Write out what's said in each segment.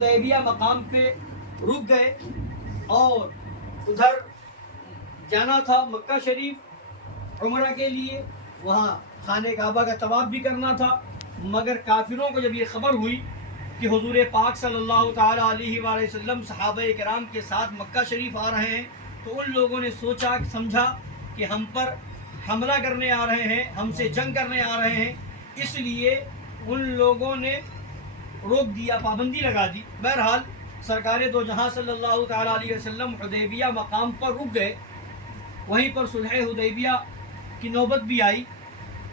حدیبیہ مقام پہ رک گئے اور ادھر جانا تھا مکہ شریف عمرہ کے لیے، وہاں خانہ کعبہ کا طواف بھی کرنا تھا۔ مگر کافروں کو جب یہ خبر ہوئی کہ حضور پاک صلی اللہ تعالیٰ علیہ وآلہ وسلم صحابہ کرام کے ساتھ مکہ شریف آ رہے ہیں، تو ان لوگوں نے سوچا سمجھا کہ ہم پر حملہ کرنے آ رہے ہیں، ہم سے جنگ کرنے آ رہے ہیں، اس لیے ان لوگوں نے روک دیا، پابندی لگا دی۔ بہرحال سرکار دو جہاں صلی اللہ تعالیٰ علیہ وسلم حدیبیہ مقام پر رک گئے، وہیں پر صلح حدیبیہ کی نوبت بھی آئی۔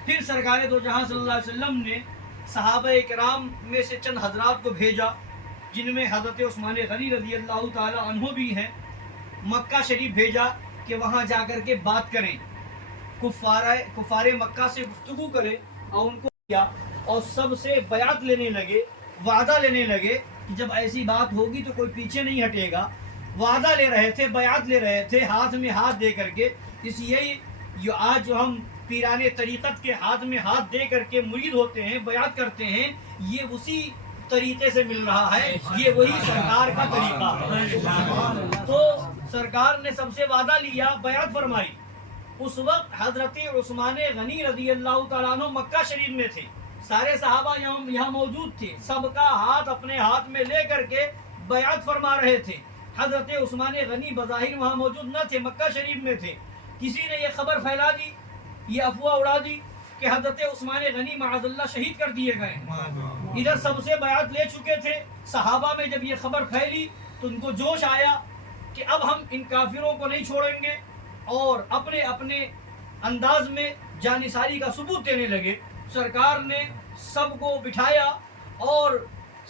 پھر سرکار دو جہاں صلی اللہ علیہ وسلم نے صحابہ کرام میں سے چند حضرات کو بھیجا، جن میں حضرت عثمان غنی رضی اللہ تعالیٰ عنہ بھی ہیں، مکہ شریف بھیجا کہ وہاں جا کر کے بات کریں، کفار مکہ سے گفتگو کریں، اور ان کو کیا اور سب سے بیعت لینے لگے، وعدہ لینے لگے کہ جب ایسی بات ہوگی تو کوئی پیچھے نہیں ہٹے گا۔ وعدہ لے رہے تھے، بیعت لے رہے تھے، ہاتھ میں ہاتھ دے کر کے۔ اس یہی جو آج جو ہم پیران طریقت کے ہاتھ میں ہاتھ دے کر کے مرید ہوتے ہیں، بیعت کرتے ہیں، یہ اسی طریقے سے مل رہا ہے، یہ وہی سرکار کا طریقہ ہے۔ تو سرکار نے سب سے وعدہ لیا، بیعت فرمائی۔ اس وقت حضرت عثمان غنی رضی اللہ تعالیٰ عنہ مکہ شریف میں تھے، سارے صحابہ یہاں موجود تھے، سب کا ہاتھ اپنے ہاتھ میں لے کر کے بیعت فرما رہے تھے۔ حضرت عثمان غنی بظاہر وہاں موجود نہ تھے، مکہ شریف میں تھے۔ کسی نے یہ خبر پھیلا دی، یہ افواہ اڑا دی کہ حضرت عثمان غنی معاذ اللہ شہید کر دیے گئے۔ ادھر سب سے بیعت لے چکے تھے، صحابہ میں جب یہ خبر پھیلی تو ان کو جوش آیا کہ اب ہم ان کافروں کو نہیں چھوڑیں گے، اور اپنے اپنے انداز میں جانثاری کا ثبوت دینے لگے۔ سرکار نے سب کو بٹھایا اور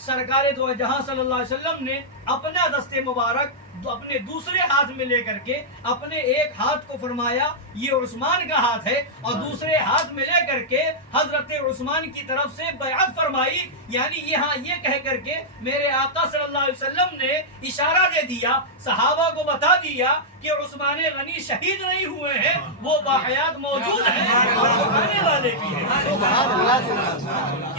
سرکار دو جہاں صلی اللہ علیہ وسلم نے اپنا دست مبارک اپنے دوسرے ہاتھ میں لے کر کے اپنے ایک ہاتھ کو فرمایا یہ عثمان کا ہاتھ ہے، اور دوسرے ہاتھ میں لے کر کے حضرت عثمان کی طرف سے بیعت فرمائی، یعنی یہاں یہ کہہ کر کے میرے آقا صلی اللہ علیہ وسلم نے اشارہ دے دیا، صحابہ کو بتا دیا کہ عثمان غنی شہید نہیں ہوئے ہیں، وہ باحیات موجود ہیں اور آنے والے بھی ہیں۔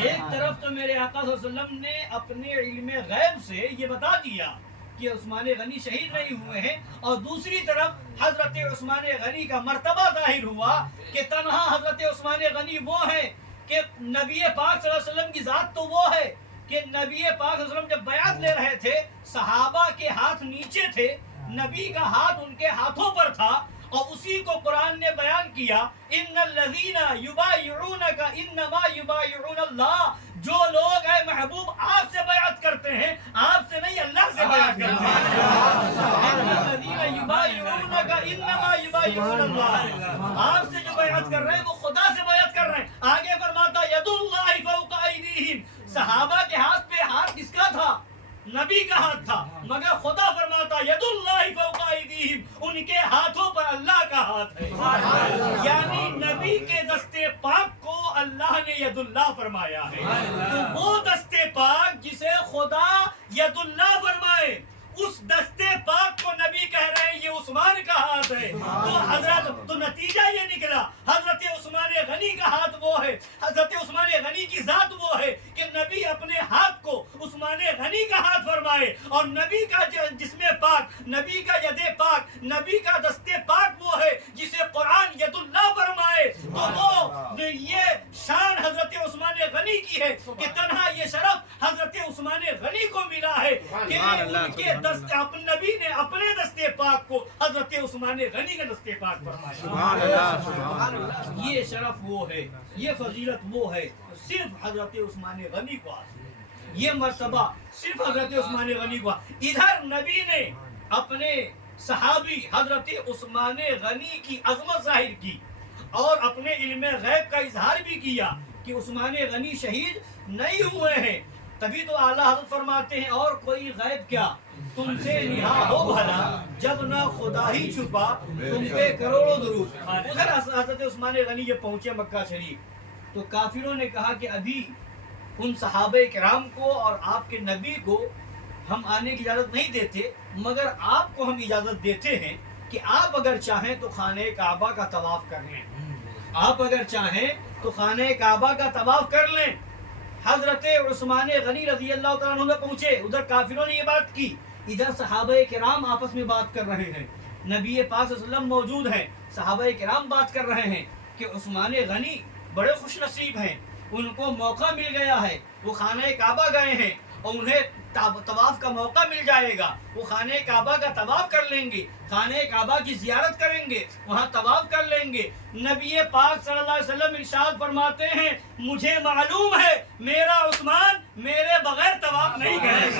ایک طرف تو میرے آقا صلی اللہ علیہ وسلم نے اپنے علم غیب سے یہ بتا دیا کہ عثمان غنی شہید نہیں ہوئے ہیں، اور دوسری طرف حضرت عثمان غنی کا مرتبہ ظاہر ہوا کہ تنہا حضرت عثمان غنی وہ ہیں کہ نبی پاک صلی اللہ علیہ وسلم کی ذات تو وہ ہے کہ نبی پاک صلی اللہ علیہ وسلم جب بیعت لے رہے تھے، صحابہ کے ہاتھ نیچے تھے، نبی کا ہاتھ ان کے ہاتھوں پر تھا، اور اسی کو قرآن نے بیان کیا، ان الذین یبایعونک انما یبایعون اللہ، جو لوگ اے محبوب آپ سے بیعت کرتے ہیں، آپ سے نہیں اللہ سے بیعت کرتے ہیں۔ ان الذین یبایعونک انما یبایعون اللہ، آپ سے جو بیعت کر رہے ہیں وہ خدا سے بیعت کر رہے ہیں۔ آگے فرماتا ید اللہ فوق ایدیہم، صحابہ کے ہاتھ پہ ہاتھ کس کا تھا؟ نبی کا ہاتھ تھا، مگر خدا فرماتا ید اللہ فوق ایدیہم، ان کے ہاتھوں پر اللہ کا ہاتھ ہے، یعنی نبی کے دست پاک کو اللہ نے ید اللہ فرمایا ہے۔ تو وہ دست پاک جسے خدا ید اللہ فرمائے، اس دست پاک کو نبی کہہ رہے ہیں یہ عثمان کا ہاتھ ہے، تو نتیجہ یہ نکلا حضرت عثمان غنی کا ہاتھ وہ ہے، حضرت عثمان غنی کی ذات وہ ہے کہ نبی اپنے ہاتھ کو عثمان غنی کا ہاتھ فرمائے، اور نبی کا جسم پاک، نبی کا ید پاک، نبی کا دست پاک وہ ہے جسے قرآن ید اللہ فرمائے۔ تو وہ یہ شان حضرت عثمان غنی کی ہے کہ تنہا یہ شرف حضرت عثمان غنی کو ملا ہے کہ ان کے نبی نے اپنے دست پاک کو حضرت عثمان غنی کا دست پاک فرمایا۔ یہ شرف وہ ہے، یہ فضیلت وہ ہے، صرف حضرت عثمان غنی کو حاصل ہے، یہ مرتبہ صرف حضرت عثمان غنی کو۔ ادھر نبی نے اپنے صحابی حضرت عثمان غنی کی عظمت ظاہر کی اور اپنے علم غیب کا اظہار بھی کیا کہ عثمان غنی شہید نہیں ہوئے ہیں۔ تبھی تو اعلیٰ حضرت فرماتے ہیں اور کوئی غیب کیا تم سے نہا ہو بھلا، جب نہ خدا ہی چھپا تم پہ کروڑوں درود۔ ادھر حضرت عثمان غنی یہ پہنچے مکہ شریف تو کافروں نے کہا کہ ابھی ان صحابہ کرام کو اور آپ کے نبی کو ہم آنے کی اجازت نہیں دیتے، مگر آپ کو ہم اجازت دیتے ہیں کہ آپ اگر چاہیں تو خانہ کعبہ کا طواف کر لیں، آپ اگر چاہیں تو خانہ کعبہ کا طواف کر لیں۔ حضرت عثمان غنی رضی اللہ تعالیٰ عنہ پہنچے. ادھر کافروں نے یہ بات کی, ادھر صحابہ کرام آپس میں بات کر رہے ہیں, نبی پاک صلی اللہ علیہ وسلم موجود ہیں, صحابہ کرام بات کر رہے ہیں کہ عثمان غنی بڑے خوش نصیب ہیں, ان کو موقع مل گیا ہے, وہ خانہ کعبہ گئے ہیں اور انہیں طواف کا موقع مل جائے گا, وہ خانہ کعبہ کا طواف کر لیں گے, خانہ کعبہ کی زیارت کریں گے, وہاں طواف کر لیں گے. نبی پاک صلی اللہ علیہ وسلم ارشاد فرماتے ہیں مجھے معلوم ہے میرا عثمان میرے بغیر طواف نہیں کرے گا,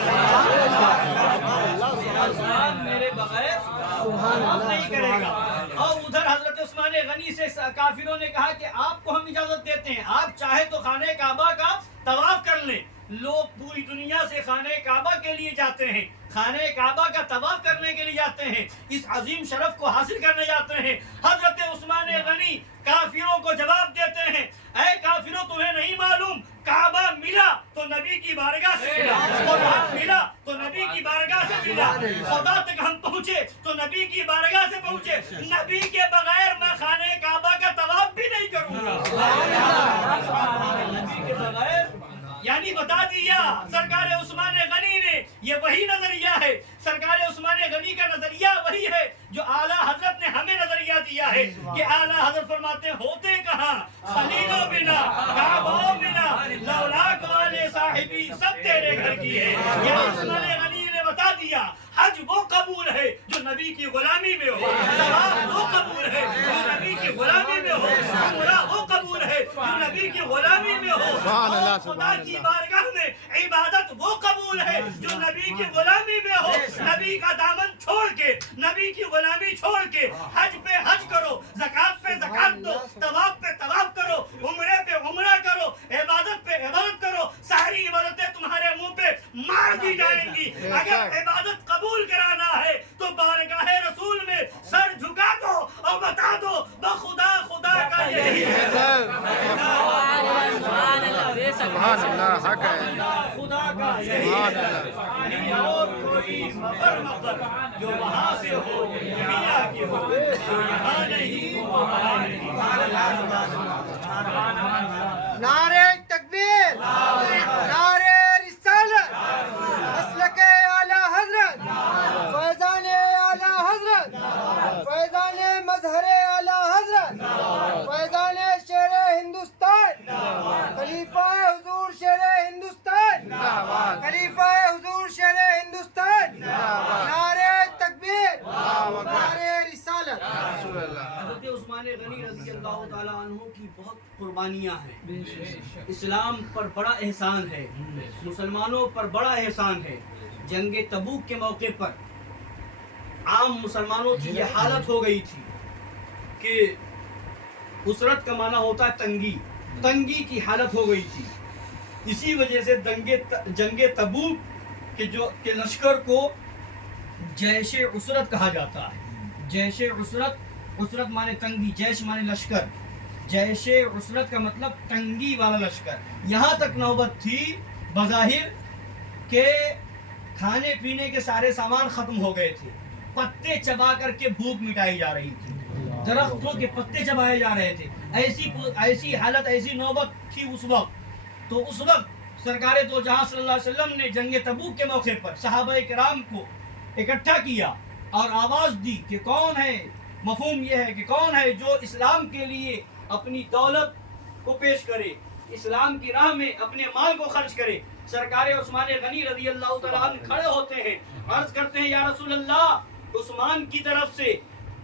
عثمان میرے بغیر طواف نہیں کرے گا. اور ادھر حضرت عثمان غنی سے کافروں نے کہا کہ آپ کو ہم اجازت دیتے ہیں, آپ چاہے تو خانہ کعبہ کا طواف کر لیں. لوگ پوری دنیا سے خانہ کعبہ کے لیے جاتے ہیں, خانہ کعبہ کا طواف کرنے کے لیے جاتے ہیں, اس عظیم شرف کو حاصل کرنے جاتے ہیں. حضرت عثمان غنی کافروں کو جواب دیتے ہیں اے کافروں تمہیں نہیں معلوم کعبہ ملا تو نبی کی بارگاہ سے ملا, قرآن ملا تو نبی کی بارگاہ سے ملا, خدا تک ہم پہنچے تو نبی کی بارگاہ سے پہنچے. نبی کے بغیر میں خانہ کعبہ کا طواف بھی نہیں کروں گا, نبی کے بغیر. یعنی بتا دیا سرکار عثمان غنی نے, یہ وہی نظریہ ہے, سرکار عثمان غنی کا نظریہ وہی ہے جو اعلیٰ حضرت نے ہمیں نظریہ دیا ہے کہ اعلیٰ حضرت فرماتے ہوتے کہاں خلیل و بنا کعبہ و بنا لولاک والے صاحبی سب تیرے گھر کی ہے. یہ عثمان غنی نے بتا دیا حج وہ قبول ہے جو نبی کی غلامی میں ہو, طواف وہ قبول ہے جو نبی کی غلامی میں ہو, عمرہ وہ قبول ہے جو نبی کی غلامی میں ہو, اور خدا کی بارگاہ میں عبادت وہ قبول ہے جو نبی کی غلامی میں ہو. نبی کا دامن چھوڑ کے, نبی کی غلامی چھوڑ کے حج پہ حج کرو, زکات پہ زکات دو, طواف پہ طواف کرو, عمرے پہ عمرہ کرو, عبادت پہ عبادت کرو. ساری عبادتیں تمہارے منہ پہ مار دی جائیں گی. اگر عبادت قبول کرانا ہے تو بارگاہ رسول میں سر جھکا دو اور بتا دو بخدا خدا کا یہی ہے, خدا کا یہی ہے, اور کوئی مگر جو وہاں سے ہو دنیا کی ہو, یہاں نہیں وہاں نہیں. نعرہ تکبیر, نعرہ رسالت, مسلک اعلی حضرت, فیضان اعلی حضرت, فیضان مظہر اعلی حضرت, فیضان شیر ہندوستان, خلیفہ حضور شیر ہندوستان, خلیفہ حضور شیر ہندوستان. نعرہ تکبیر, نعرہ رسالت. حضرت عثمان غنی رضی اللہ تعالیٰ عنہ کی بہت قربانیاں ہیں, اسلام پر بڑا احسان ہے, مسلمانوں پر بڑا احسان ہے. جنگ تبوک کے موقع پر عام مسلمانوں کی یہ حالت ہو گئی تھی کہ اسرت کا معنی ہوتا ہے تنگی, تنگی کی حالت ہو گئی تھی. اسی وجہ سے جنگ تبوک کے لشکر کو جیش اسرت کہا جاتا ہے. جیش اسرت, اسرت مانے تنگی, جیش مانے لشکر, جیش اسرت کا مطلب تنگی والا لشکر. یہاں تک نوبت تھی بظاہر کہ کھانے پینے کے سارے سامان ختم ہو گئے تھے, پتے چبا کر کے بھوک مٹائی جا رہی تھی, درختوں کے پتے چبائے جا رہے تھے. ایسی حالت, ایسی نوبت تھی اس وقت. تو اس وقت سرکار دو جہاں صلی اللہ علیہ وسلم نے جنگ تبوک کے موقع پر صحابہ کرام کو اکٹھا کیا اور آواز دی کہ کون ہے, مفہوم یہ ہے کہ کون ہے جو اسلام کے لیے اپنی دولت کو پیش کرے, اسلام کی راہ میں اپنے مال کو خرچ کرے. سرکار عثمان غنی رضی اللہ تعالیٰ عنہ کھڑے ہوتے ہیں, عرض کرتے ہیں یا رسول اللہ, عثمان کی طرف سے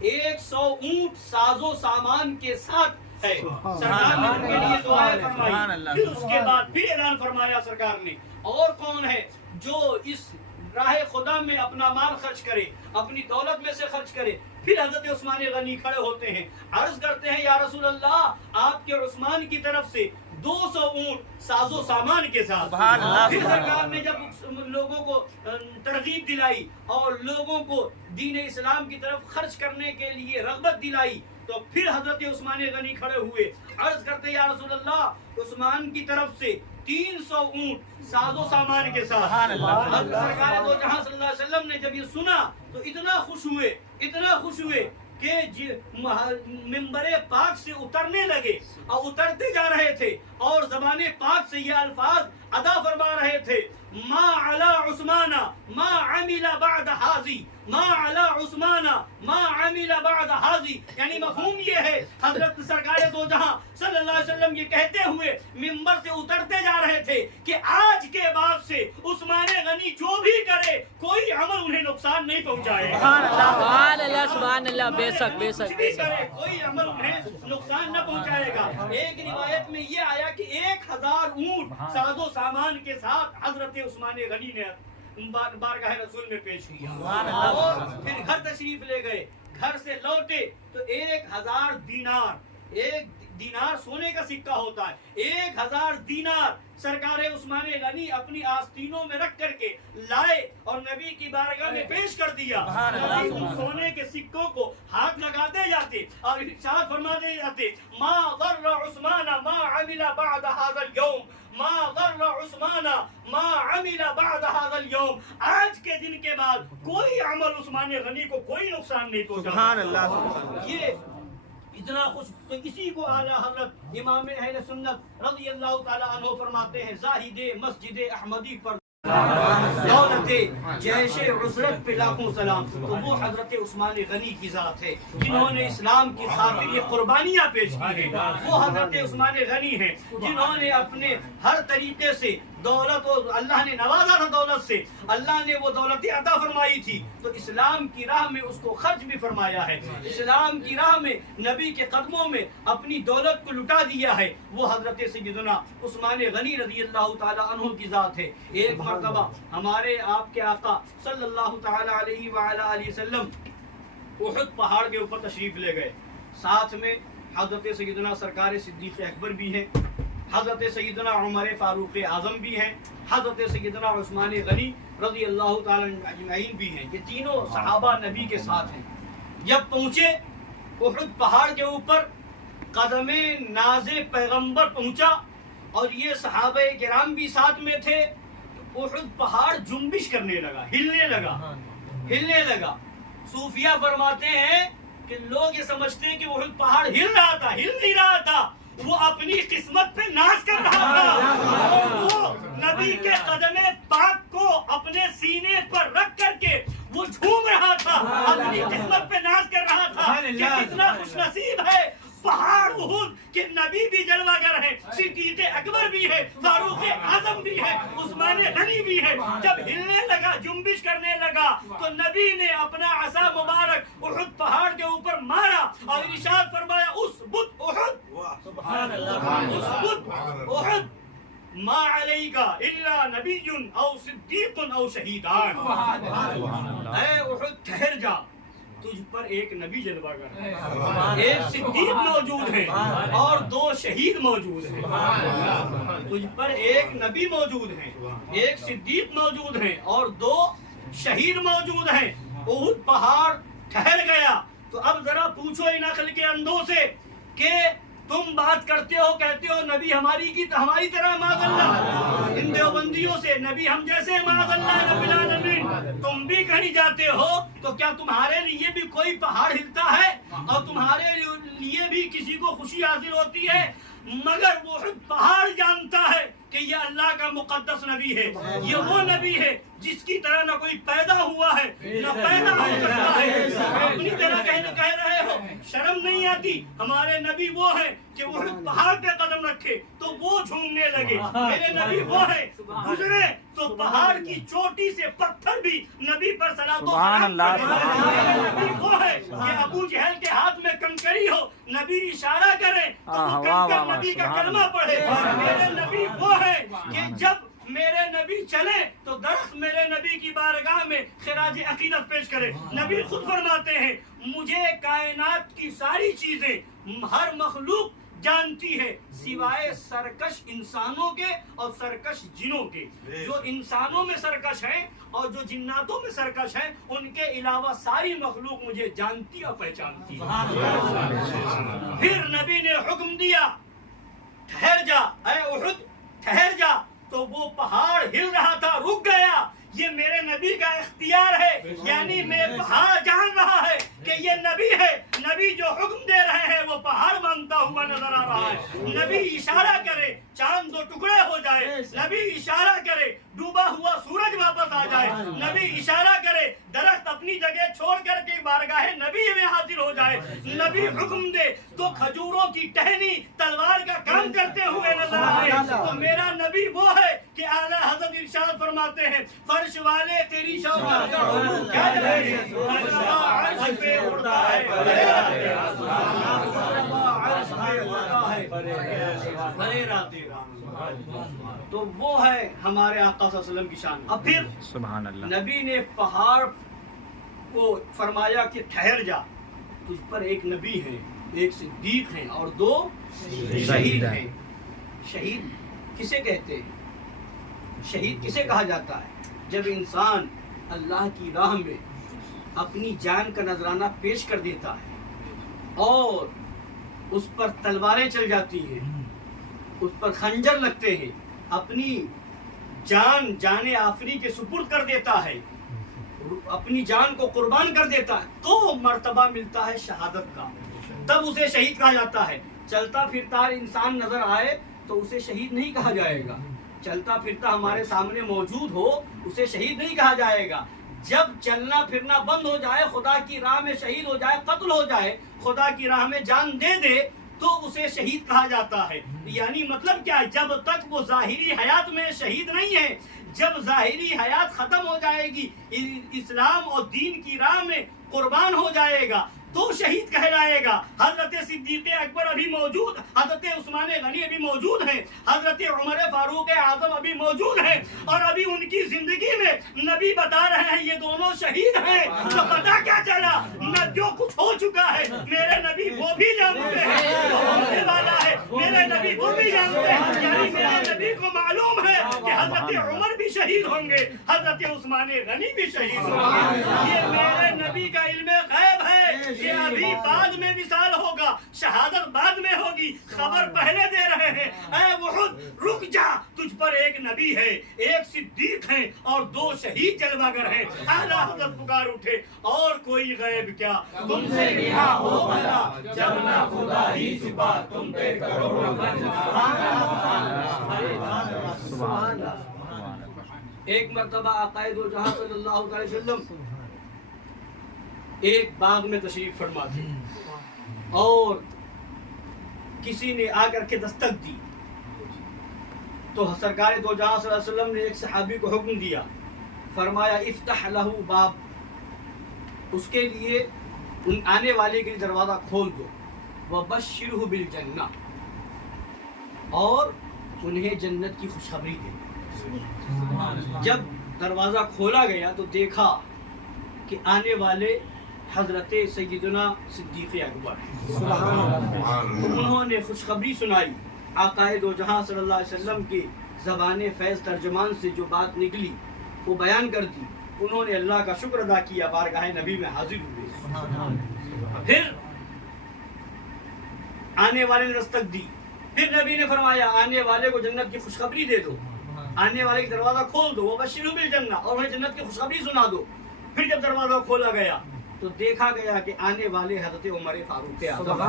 100 اونٹ ساز و سامان کے ساتھ ہے. سرکار نے ان کے لیے دعائیں فرمائی. پھر اس کے بعد پھر اعلان فرمایا سرکار نے, اور کون ہے جو اس راہ خدا میں اپنا مال خرچ کرے, اپنی دولت میں سے خرچ کرے. پھر حضرت عثمان غنی کھڑے ہوتے ہیں, عرض کرتے ہیں یا رسول اللہ, آپ کے عثمان کی طرف سے 200 اونٹ ساز و سامان کے ساتھ. پھر سرکار نے جب لوگوں کو ترغیب دلائی اور لوگوں کو دین اسلام کی طرف خرچ کرنے کے لیے رغبت دلائی, تو پھر حضرت عثمان غنی کھڑے ہوئے, عرض کرتے یا رسول اللہ, عثمان کی طرف سے 300 اونٹ ساز و سامان کے ساتھ. سرکار دو جہاں صلی اللہ علیہ وسلم نے جب یہ سنا تو اتنا خوش ہوئے کہ منبر پاک سے اترنے لگے اور اترتے جا رہے تھے اور زبان پاک سے یہ الفاظ ادا فرما رہے تھے، ما علی عثمان ما عمل بعد حاضی، ما علی عثمان ما عمل بعد حاضی، یعنی مفہوم یہ ہے حضرت سرکار دو جہاں صلی اللہ علیہ وسلم یہ کہتے ہوئے ممبر سے اترتے جا رہے تھے کہ آج کے بعد سے عثمان غنی جو بھی کرے کوئی عمل انہیں نقصان نہیں پہنچائے گا۔ سبحان اللہ سبحان اللہ، بے شک بے کچھ شک بھی کرے کوئی عمل انہیں نقصان نہ پہنچائے گا۔ ایک روایت میں یہ آیا کہ 1000 اونٹ ساز و سامان کے ساتھ حضرت عثمان غنی نے بارگاہ رسول میں پیش کیا اور پھر گھر تشریف لے گئے۔ گھر سے لوٹے تو 1000 دینار، ایک دینار سونے کا سکہ ہوتا ہے، 1000 دینار سرکار عثمان غنی اپنی آستینوں میں رکھ کر کے لائے اور نبی کی بارگاہ میں پیش کر دیا۔ نبی ان سونے کے سکوں کو ہاتھ لگاتے جاتے اور ارشاد فرماتے جاتے، ما ضر عثمان ما عمل بعد هذا اليوم، ما ضر عثمان ما عمل بعد هذا اليوم، آج کے دن کے بعد کوئی عمل عثمان غنی کو کوئی نقصان نہیں پہنچا۔ سبحان اللہ۔ یہ اتنا خوش، تو اسی کو اعلیٰ حضرت امام اہل سنت رضی اللہ تعالیٰ عنہ فرماتے ہیں، زاہد مسجد احمدی پر دولت جیش عسرت پہ لاکھوں سلام۔ تو وہ حضرت عثمان غنی کی ذات ہے جنہوں نے اسلام کی خاطر یہ قربانیاں پیش کی ہیں، وہ حضرت عثمان غنی ہیں جنہوں نے اپنے ہر طریقے سے دولت، اور اللہ نے نوازا تھا دولت سے، اللہ نے وہ دولت عطا فرمائی تھی تو اسلام کی راہ میں اس کو خرچ بھی فرمایا ہے، اسلام کی راہ میں نبی کے قدموں میں اپنی دولت کو لٹا دیا ہے۔ وہ حضرت سیدنا عثمان غنی رضی اللہ تعالی عنہ کی ذات ہے۔ ایک مرتبہ ہمارے آپ کے آقا صلی اللہ تعالی علیہ وآلہ وسلم احد پہاڑ کے اوپر تشریف لے گئے، ساتھ میں حضرت سیدنا سرکار صدیق اکبر بھی ہیں، حضرت سیدنا عمر فاروق اعظم بھی ہیں، حضرت سیدنا عثمان غنی رضی اللہ تعالی اجمعین بھی ہیں۔ یہ تینوں صحابہ نبی کے ساتھ ہیں۔ جب پہنچے احد پہاڑ کے اوپر، قدم ناز پیغمبر پہنچا اور یہ صحابہ کرام بھی ساتھ میں تھے، تو احد پہاڑ جنبش کرنے لگا، ہلنے لگا۔ صوفیہ فرماتے ہیں کہ لوگ یہ سمجھتے ہیں کہ احد پہاڑ ہل رہا تھا، ہل نہیں رہا تھا، وہ اپنی قسمت پہ ناز کر رہا تھا۔ وہ نبی کے قدم پاک کو اپنے سینے پر رکھ کر کے وہ جھوم رہا تھا، اپنی قسمت پہ ناز کر رہا تھا کہ کتنا خوش نصیب ہے پہاڑ احد کہ نبی بھی جلوہ گر ہے، صدیق اکبر بھی ہے، فاروق اعظم بھی ہے، عثمان غنی بھی ہے۔ جب ہلنے لگا، جنبش کرنے لگا تو نبی نے اپنا عصا مبارک احد پہاڑ کے اوپر مارا اور ارشاد فرمایا، اسبت احد، سبحان اللہ، اسبت احد ما علیک الا نبی او صدیق او شہیدان۔ اے احد ٹھہر جا، تجھ پر ایک نبی جلوہ گر ہے، ایک صدیق موجود ہے اور 2 شہید موجود ہیں۔ تجھ پر ایک نبی موجود ہے، ایک صدیق موجود ہے اور 2 شہید موجود ہیں۔ احد پہاڑ ٹھہر گیا۔ تو اب ذرا پوچھو ان عقل کے اندھوں سے کہ تم بات کرتے ہو، کہتے ہو نبی ہماری طرح معاذ اللہ، ان دیوبندیوں سے نبی ہم جیسے معاذ اللہ رب العالمین، تم بھی کہیں جاتے ہو تو کیا تمہارے لیے بھی کوئی پہاڑ ہلتا ہے اور تمہارے لیے بھی کسی کو خوشی حاصل ہوتی ہے؟ مگر وہ پہاڑ جانتا ہے کہ یہ اللہ کا مقدس نبی ہے، یہ وہ نبی ہے جس کی طرح نہ کوئی پیدا ہوا ہے نہ پیدا ہو سکتا ہے۔ اپنی طرح کہہ رہے ہو، شرم نہیں آتی؟ ہمارے نبی وہ ہیں کہ وہ پہاڑ پہ قدم رکھے تو وہ جھومنے لگے، میرے نبی وہ ہیں گزرے تو پہاڑ کی چوٹی سے پتھر بھی نبی پر صلاۃ و سلام کرے۔ میرے نبی وہ ہے کہ ابو جہل کے ہاتھ میں کنکری ہو، نبی اشارہ کرے تو وہ کنکر نبی کا کلمہ پڑھے۔ میرے نبی وہ ہے کہ جب میرے نبی چلے تو درخت میرے نبی کی بارگاہ میں خراج عقیدت پیش کرے۔ نبی خود فرماتے ہیں، مجھے کائنات کی ساری چیزیں، ہر مخلوق جانتی ہے سوائے سرکش انسانوں کے اور سرکش جنوں کے۔ جو انسانوں میں سرکش ہیں اور جو جناتوں میں سرکش ہیں، ان کے علاوہ ساری مخلوق مجھے جانتی اور پہچانتی ہے۔ پھر نبی نے حکم دیا، ٹھہر جا اے احد، ٹھہر جا۔ تو وہ پہاڑ ہل رہا تھا، رک گیا یہ میرے نبی کا اختیار ہے، یعنی میں پہاڑ جان رہا ہے کہ یہ نبی ہے، نبی جو حکم دے رہے ہیں وہ پہاڑ مانتا ہوا نظر آ رہا ہے، نبی اشارہ کرے چاند دو ٹکڑے ہو جائے، نبی اشارہ کرے ڈوبا ہوا سورج واپس آ جائے، نبی اشارہ کرے درخت اپنی جگہ چھوڑ کر کے بارگاہ نبی میں حاضر ہو جائے، نبی حکم دے تو کھجوروں کی ٹہنی تلوار کا کام کرتے ہوئے نظر آئے، تو میرا نبی وہ ہے کہ اعلیٰ حضرت ارشاد فرماتے ہیں فرش والے تیری شوقت کا علو کیا جائے، عرش پہ اڑتا ہے، عرش پہ اڑتا ہے، بھریرا تیرا، تو وہ ہے ہمارے آقا صلی اللہ علیہ وسلم کی شان۔ اب پھر سبحان اللہ، نبی نے پہاڑ کو فرمایا کہ ٹھہر جا، تجھ پر ایک نبی ہے، ایک صدیق ہیں اور دو شہید ہیں۔ شہید کسے کہتے ہیں؟ شہید کسے کہا جاتا ہے؟ جب انسان اللہ کی راہ میں اپنی جان کا نذرانہ پیش کر دیتا ہے اور اس پر تلواریں چل جاتی ہیں، اس پر خنجر لگتے ہیں، اپنی جان آفری کے سپرد کر دیتا ہے، اپنی جان کو قربان کر دیتا ہے، تو مرتبہ ملتا ہے شہادت کا، تب اسے شہید کہا جاتا ہے۔ چلتا پھرتا انسان نظر آئے تو اسے شہید نہیں کہا جائے گا، چلتا پھرتا ہمارے سامنے موجود ہو اسے شہید نہیں کہا جائے گا، جب چلنا پھرنا بند ہو جائے، خدا کی راہ میں شہید ہو جائے، قتل ہو جائے، خدا کی راہ میں جان دے دے تو اسے شہید کہا جاتا ہے۔ یعنی مطلب کیا ہے؟ جب تک وہ ظاہری حیات میں شہید نہیں ہے، جب ظاہری حیات ختم ہو جائے گی، اسلام اور دین کی راہ میں قربان ہو جائے گا تو شہید کہلائے گا۔ حضرت صدیق اکبر ابھی موجود، حضرت عثمان غنی ابھی موجود ہیں، حضرت عمر فاروق اعظم ابھی موجود ہیں، اور ابھی ان کی زندگی میں نبی بتا رہے ہیں یہ دونوں شہید ہیں، تو پتہ کیا چلا؟ نہ جو کچھ ہو چکا ہے میرے نبی وہ بھی جانتے ہیں، جو ہونے والا ہے میرے نبی وہ بھی جانتے ہیں، یعنی میرے نبی کو معلوم ہے کہ حضرت عمر بھی شہید ہوں گے، حضرت عثمان غنی بھی شہید ہوں گے، یہ میرے نبی کا علم غیب ہے، یہ ابھی بعد میں مثال ہوگا، شہادت بعد میں ہوگی، خبر پہلے دے رہے ہیں۔ اے وحد رک جا، تجھ پر ایک نبی ہے، ایک صدیق ہیں اور دو شہید جلوہ گر ہیں۔ اعلیٰ حضرت پکار اٹھے اور کوئی غیب کیا تم سے رہا ہو بھلا، جب نہ خدا ہی چھپا تم پہ کروڑوں سبحان اللہ۔ ایک مرتبہ آقا دو جہاں صلی اللہ علیہ وسلم ایک باغ میں تشریف فرما تھے اور کسی نے آ کر کے دستک دی، تو سرکار دو جہاں صلی اللہ علیہ وسلم نے ایک صحابی کو حکم دیا، فرمایا افتح لہ باب، اس کے لیے آنے والے کے لیے دروازہ کھول دو، وبشرہ بالجنہ، اور انہیں جنت کی خوشخبری دے۔ جب دروازہ کھولا گیا تو دیکھا کہ آنے والے حضرت سیدنا صدیق اکبر ہیں، تو انہوں نے خوشخبری سنائی، آقا دو جہاں صلی اللہ علیہ وسلم کی زبان فیض ترجمان سے جو بات نکلی وہ بیان کر دی، انہوں نے اللہ کا شکر ادا کیا، بارگاہ نبی میں حاضر ہوئے، پھر آنے والے نے دستک دی، پھر نبی نے فرمایا آنے والے کو جنت کی خوشخبری دے دو، آنے والے کا دروازہ کھول دو، وبشرہ بالجنہ، اور انہیں جنت کی خوشخبری سنا دو۔ پھر جب دروازہ کھولا گیا تو دیکھا گیا کہ آنے والے حضرت عمر فاروق اعظم،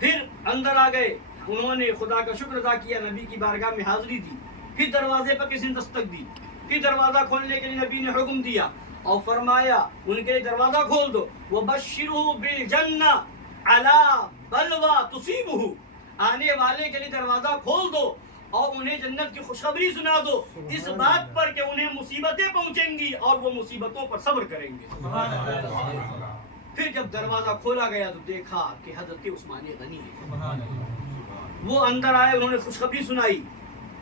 پھر اندر آ گئے، انہوں نے خدا کا شکر ادا کیا، نبی کی بارگاہ میں حاضری دی، پھر دروازے پر کسی نے دستک دی، پھر دروازہ کھولنے کے لیے نبی نے حکم دیا اور فرمایا ان کے لیے دروازہ کھول دو، وبشرہ بالجنہ علی بلوى تصیبہ، آنے والے کے لیے دروازہ کھول دو اور انہیں جنت کی خوشخبری سنا دو، اس بات پر کہ انہیں مصیبتیں پہنچیں گی اور وہ مصیبتوں پر صبر کریں گے۔ پھر جب دروازہ کھولا گیا تو دیکھا کہ حضرت عثمان غنی ہے، وہ اندر آئے، انہوں نے خوشخبری سنائی،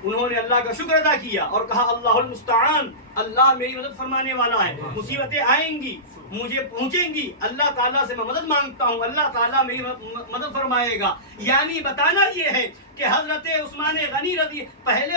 انہوں نے اللہ کا شکر ادا کیا اور کہا اللہ المستعان، اللہ میری مدد فرمانے والا ہے، مصیبتیں آئیں گی مجھے پہنچیں گی، اللہ تعالیٰ سے میں مدد مانگتا ہوں، اللہ تعالیٰ میری مدد فرمائے گا۔ یعنی بتانا یہ ہے کہ حضرت عثمان غنی رضی پہلے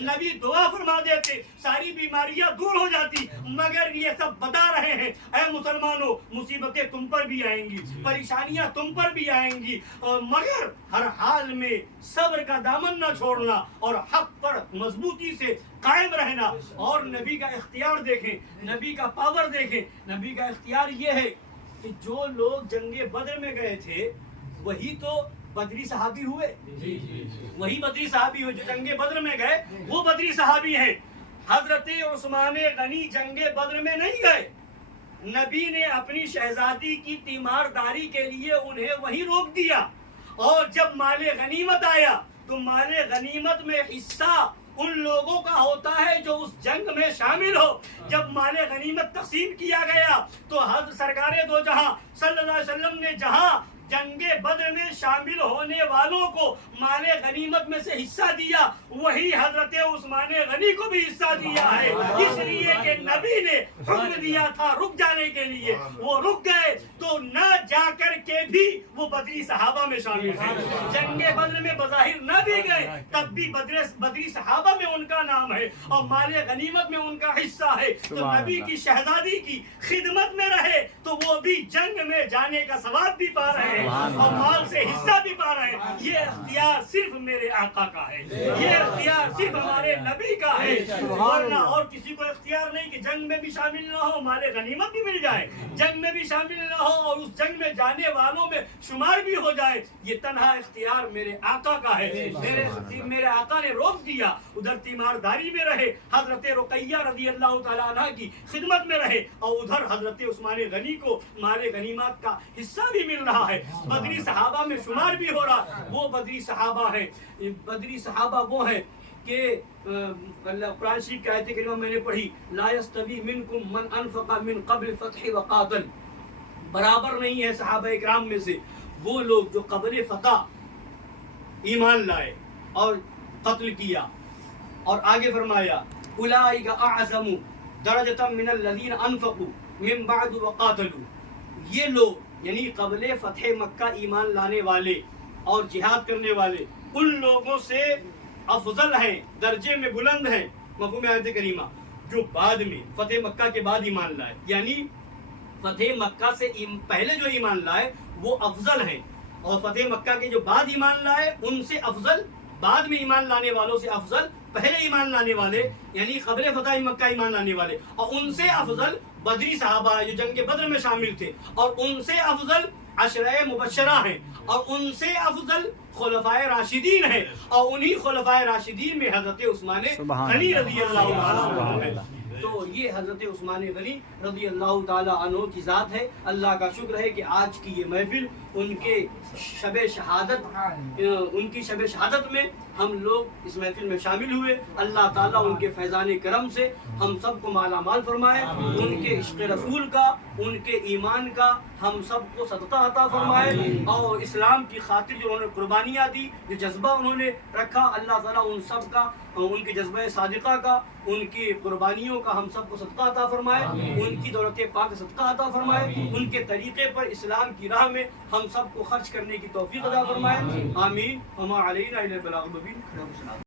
نبی دعا فرما دیتے ساری بیماریاں دور ہو جاتی، مگر یہ سب بتا رہے ہیں اے مسلمانوں مصیبتیں تم پر بھی آئیں گی، پریشانیاں تم پر بھی آئیں گی، مگر ہر حال میں صبر کا دامن نہ چھوڑنا اور حق پر مضبوطی سے قائم رہنا۔ اور نبی کا اختیار دیکھیں، نبی کا پاور دیکھیں، نبی کا اختیار یہ ہے کہ جو لوگ جنگ بدر میں گئے تھے وہی تو بدری صحابی ہوئے، وہی بدری صحابی ہوئے جو جنگ بدر میں گئے، وہ بدری صحابی ہیں۔ حضرت عثمان غنی جنگ بدر میں نہیں گئے، نبی نے اپنی شہزادی کی تیمارداری کے لیے انہیں وہی روک دیا، اور جب مال غنیمت آیا تو مال غنیمت میں حصہ ان لوگوں کا ہوتا ہے جو اس جنگ میں شامل ہو۔ جب مال غنیمت تقسیم کیا گیا تو حضرت سرکار دو جہاں صلی اللہ علیہ وسلم نے جہاں جنگ بدر میں شامل ہونے والوں کو مال غنیمت میں سے حصہ دیا، وہی حضرت عثمان غنی کو بھی حصہ دیا ہے، اس لیے کہ نبی نے حکم دیا تھا رک جانے کے لیے، وہ رک گئے تو نہ جا کر کے بھی وہ بدری صحابہ میں شامل ہیں۔ جنگ بدر میں بظاہر نہ بھی گئے تب بھی بدری صحابہ میں ان کا نام ہے اور مال غنیمت میں ان کا حصہ ہے، تو نبی کی شہزادی کی خدمت میں رہے تو وہ بھی جنگ میں جانے کا ثواب بھی پا رہے ہیں اور مال سے حصہ بھی پا رہے ہیں۔ یہ اختیار صرف میرے آقا کا ہے، یہ اختیار صرف ہمارے نبی کا ہے، ورنہ اور کسی کو اختیار نہیں کہ جنگ میں بھی شامل نہ ہو مال غنیمت بھی مل جائے، جنگ میں بھی شامل نہ ہو اور اس جنگ میں جانے والوں میں شمار بھی ہو جائے۔ یہ تنہا اختیار میرے آقا کا ہے، میرے آقا نے روک دیا، ادھر تیمارداری میں رہے، حضرت رقیہ رضی اللہ تعالیٰ عنہ کی خدمت میں رہے، اور ادھر حضرت عثمان غنی کو مال غنیمت کا حصہ بھی مل رہا ہے، بدری صحابہ میں شمار بھی ہو رہا۔ وہ بدری صحابہ ہیں، بدری صحابہ وہ ہیں کہ اللہ قرآن شریف کی آیت کریمہ میں نے پڑھی، لا یستوی منکم من انفق من قبل الفتح وقاتل، برابر نہیں ہے صحابہ اکرام میں سے وہ لوگ جو قبل فتح ایمان لائے اور قتل کیا، اور آگے فرمایا اولئک اعظم درجۃ من الذین انفقوا من بعد وقاتلوا، یہ لوگ یعنی قبل فتح مکہ ایمان لانے والے اور جہاد کرنے والے ان لوگوں سے افضل ہیں، درجے میں بلند ہیں، مفہوم آیت کریمہ، جو بعد میں فتح مکہ کے بعد ایمان لائے، یعنی فتح مکہ سے پہلے جو ایمان لائے وہ افضل ہیں، اور فتح مکہ کے جو بعد ایمان لائے ان سے افضل، بعد میں ایمان لانے والوں سے افضل پہلے ایمان لانے والے یعنی قبل فتح مکہ ایمان لانے والے، اور ان سے افضل بدری صحابہ جو جنگ بدر میں شامل تھے، اور ان سے افضل عشرہ مبشرہ ہیں، اور ان سے افضل خلفائے راشدین ہیں، اور انہی خلفائے راشدین میں حضرت عثمان غنی رضی اللہ عنہ ہے۔ تو یہ حضرت عثمان غنی رضی اللہ تعالی عنہ کی ذات ہے۔ اللہ کا شکر ہے کہ آج کی یہ محفل ان کے شب شہادت میں ہم لوگ اس محفل میں شامل ہوئے۔ اللہ تعالیٰ ان کے فیضان کرم سے ہم سب کو مالا مال فرمائے، ان کے عشق رسول کا، ان کے ایمان کا ہم سب کو صدقہ عطا فرمائے، اور اسلام کی خاطر جو انہوں نے قربانیاں دی، جو جذبہ انہوں نے رکھا، اللہ تعالیٰ ان سب کا، ان کے جذبہ صادقہ کا، ان کی قربانیوں کا ہم سب کو صدقہ عطا فرمائے، ان کی دولت پاک صدقہ عطا فرمائے، ان کے طریقے پر اسلام کی راہ میں ہم سب کو خرچ کرنے کی توفیق عطا فرمائے، آمین۔ وما علینا الا البلاغ المبین۔